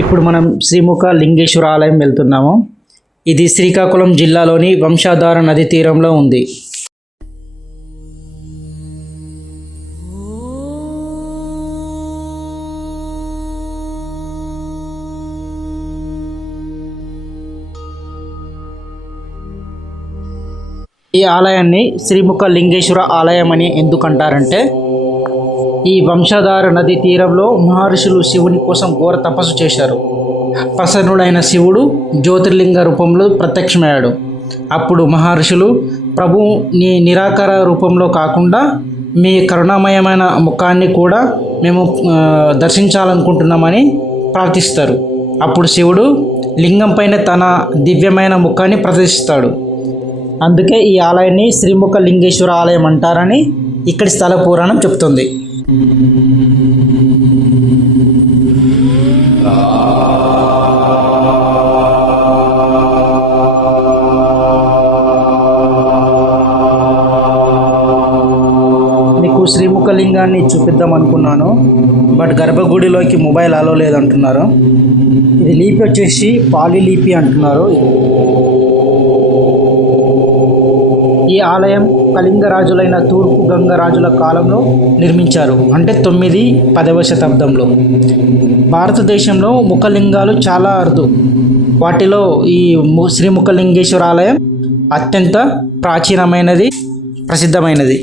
ఇప్పుడు మనం శ్రీముఖ లింగేశ్వర ఆలయం వెళ్తున్నాము. ఇది శ్రీకాకుళం జిల్లాలోని వంశధార నది తీరంలో ఉంది. ఈ ఆలయాన్ని శ్రీముఖ లింగేశ్వర ఆలయం అని ఎందుకంటారంటే, ఈ వంశధార నది తీరంలో మహర్షులు శివుని కోసం ఘోర తపస్సు చేశారు. ప్రసన్నుడైన శివుడు జ్యోతిర్లింగ రూపంలో ప్రత్యక్షమయ్యాడు. అప్పుడు మహర్షులు, ప్రభు నీ నిరాకార రూపంలో కాకుండా మీ కరుణామయమైన ముఖాన్ని కూడా మేము దర్శించాలనుకుంటున్నామని ప్రార్థిస్తారు. అప్పుడు శివుడు లింగం పైన తన దివ్యమైన ముఖాన్ని ప్రదర్శిస్తాడు. అందుకే ఈ ఆలయాన్ని శ్రీముఖ లింగేశ్వర ఆలయం అంటారని ఇక్కడి స్థల పురాణం చెప్తుంది. మీకు శ్రీముఖ లింగాన్ని చూపిద్దాం అనుకున్నాను, బట్ గర్భగుడిలోకి మొబైల్ అలో లేదంటున్నారు. ఇది లిపి వచ్చేసి పాలి లిపి అంటున్నారు. ఈ ఆలయం కళింగ రాజులైన తూర్పు గంగ రాజుల కాలంలో నిర్మించారు, అంటే 9-10వ శతాబ్దంలో. భారతదేశంలో ముఖలింగాలు చాలా అరుదు. వాటిలో ఈ శ్రీముఖలింగేశ్వర ఆలయం అత్యంత ప్రాచీనమైనది, ప్రసిద్ధమైనది.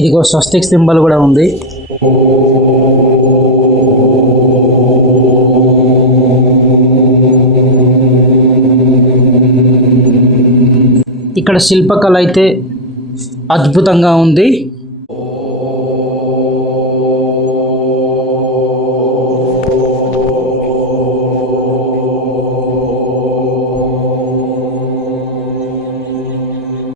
ఇదిగో స్వస్తిక్ సింబల్ కూడా ఉంది. ఇక్కడ శిల్పకళ అయితే అద్భుతంగా ఉంది.